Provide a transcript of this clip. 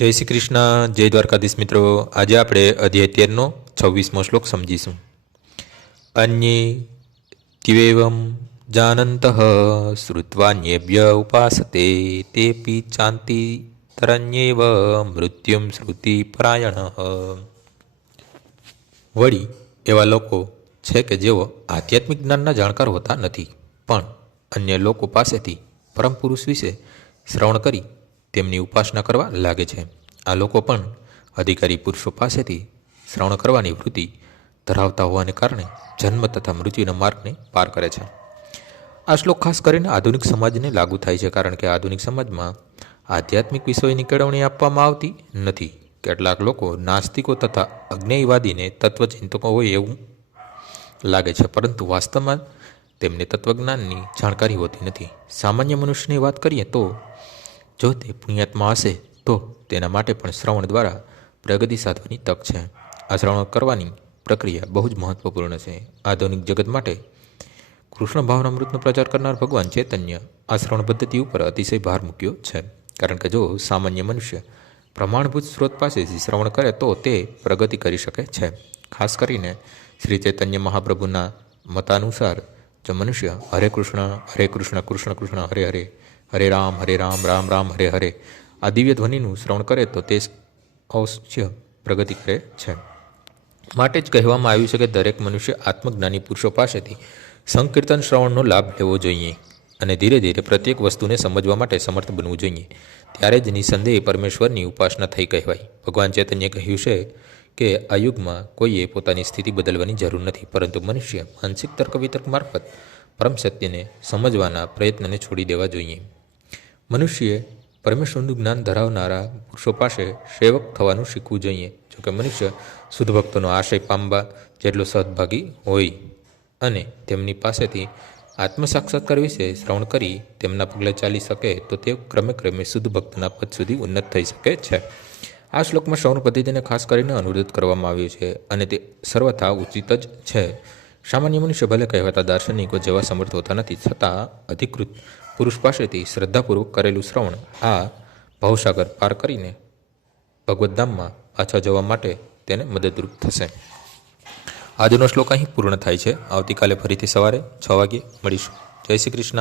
જય શ્રી કૃષ્ણ, જય દ્વારકાધીશ મિત્રો. આજે આપણે અધ્યાય 13નો 26મો શ્લોક સમજીશું. અન્યે ત્વેવં જાનંતઃ શ્રુત્વાન્યેભ્ય ઉપાસતે તેપી ચાંતિ તરન્યેવ મૃત્યુમ શ્રુતિ પરાયણઃ. વળી એવા લોકો છે કે જેઓ આધ્યાત્મિક જ્ઞાનના જાણકાર હોતા નથી, પણ અન્ય લોકો પાસેથી પરમ પુરુષ વિશે શ્રવણ કરી તેમની ઉપાસના કરવા લાગે છે. આ લોકો પણ અધિકારી પુરુષો પાસેથી શ્રવણ કરવાની વૃત્તિ ધરાવતા હોવાને કારણે જન્મ તથા મૃત્યુના માર્ગને પાર કરે છે. આ શ્લોક ખાસ કરીને આધુનિક સમાજને લાગુ થાય છે, કારણ કે આધુનિક સમાજમાં આધ્યાત્મિક વિષયોની કેળવણી આપવામાં આવતી નથી. કેટલાક લોકો નાસ્તિકો તથા અજ્ઞેયવાદીને તત્વચિંતકો હોય એવું લાગે છે, પરંતુ વાસ્તવમાં તેમને તત્વજ્ઞાનની જાણકારી હોતી નથી. સામાન્ય મનુષ્યની વાત કરીએ તો જો તે પુણ્યાત્મા હશે તો તેના માટે પણ શ્રવણ દ્વારા પ્રગતિ સાધવાની તક છે. આ શ્રવણ કરવાની પ્રક્રિયા બહુ જ મહત્વપૂર્ણ છે. આધુનિક જગત માટે કૃષ્ણ ભાવનામૃતનો પ્રચાર કરનાર ભગવાન ચૈતન્ય આ શ્રવણ પદ્ધતિ ઉપર અતિશય ભાર મૂક્યો છે, કારણ કે જો સામાન્ય મનુષ્ય પ્રમાણભૂત સ્ત્રોત પાસેથી શ્રવણ કરે તો તે પ્રગતિ કરી શકે છે. ખાસ કરીને શ્રી ચૈતન્ય મહાપ્રભુના મતાનુસાર જો મનુષ્ય હરે કૃષ્ણ કૃષ્ણ કૃષ્ણ હરે હરે, હરે રામ રામ રામ હરે હરે આ દિવ્ય ધ્વનિનું શ્રવણ કરે તો તે અવશ્ય પ્રગતિ કરે છે. માટે જ કહેવામાં આવ્યું છે કે દરેક મનુષ્ય આત્મજ્ઞાની પુરુષો પાસેથી સંકીર્તન શ્રવણનો લાભ લેવો જોઈએ અને ધીરે ધીરે પ્રત્યેક વસ્તુને સમજવા માટે સમર્થ બનવું જોઈએ. ત્યારે જ નિસંદેહ પરમેશ્વરની ઉપાસના થઈ કહેવાય. ભગવાન ચૈતન્યએ કહ્યું છે કે આ યુગમાં કોઈએ પોતાની સ્થિતિ બદલવાની જરૂર નથી, પરંતુ મનુષ્ય માનસિક તર્ક વિતર્ક મારફત પરમ સત્યને સમજવાના પ્રયત્નને છોડી દેવા જોઈએ. મનુષ્યએ પરમેશ્વરનું જ્ઞાન ધરાવનારા પુરુષો પાસે સેવક થવાનું શીખવું જોઈએ. જોકે મનુષ્ય શુદ્ધ ભક્તોનો આશય પામવા જેટલો સદભાગી હોય અને તેમની પાસેથી આત્મસાક્ષાત્કાર વિશે શ્રવણ કરી તેમના પગલે ચાલી શકે તો તે ક્રમે ક્રમે શુદ્ધ ભક્તના પદ સુધી ઉન્નત થઈ શકે છે. આ શ્લોકમાં શ્રવણ પદ્ધતિને ખાસ કરીને અનુરોધ કરવામાં આવ્યો છે અને તે સર્વથા ઉચિત જ છે. સામાન્ય મનુષ્ય ભલે કહેવાતા દાર્શનિકો જેવા સમર્થ હોતા નથી, છતાં અધિકૃત પુરુષ પાસેથી શ્રદ્ધાપૂર્વક કરેલું શ્રવણ આ ભવસાગર પાર કરીને ભગવદ્ધામમાં પાછા જવા માટે તેને મદદરૂપ થશે. આજનો શ્લોક અહીં પૂર્ણ થાય છે. આવતીકાલે ફરીથી સવારે 6 વાગ્યે મળીશું. જય શ્રી કૃષ્ણ.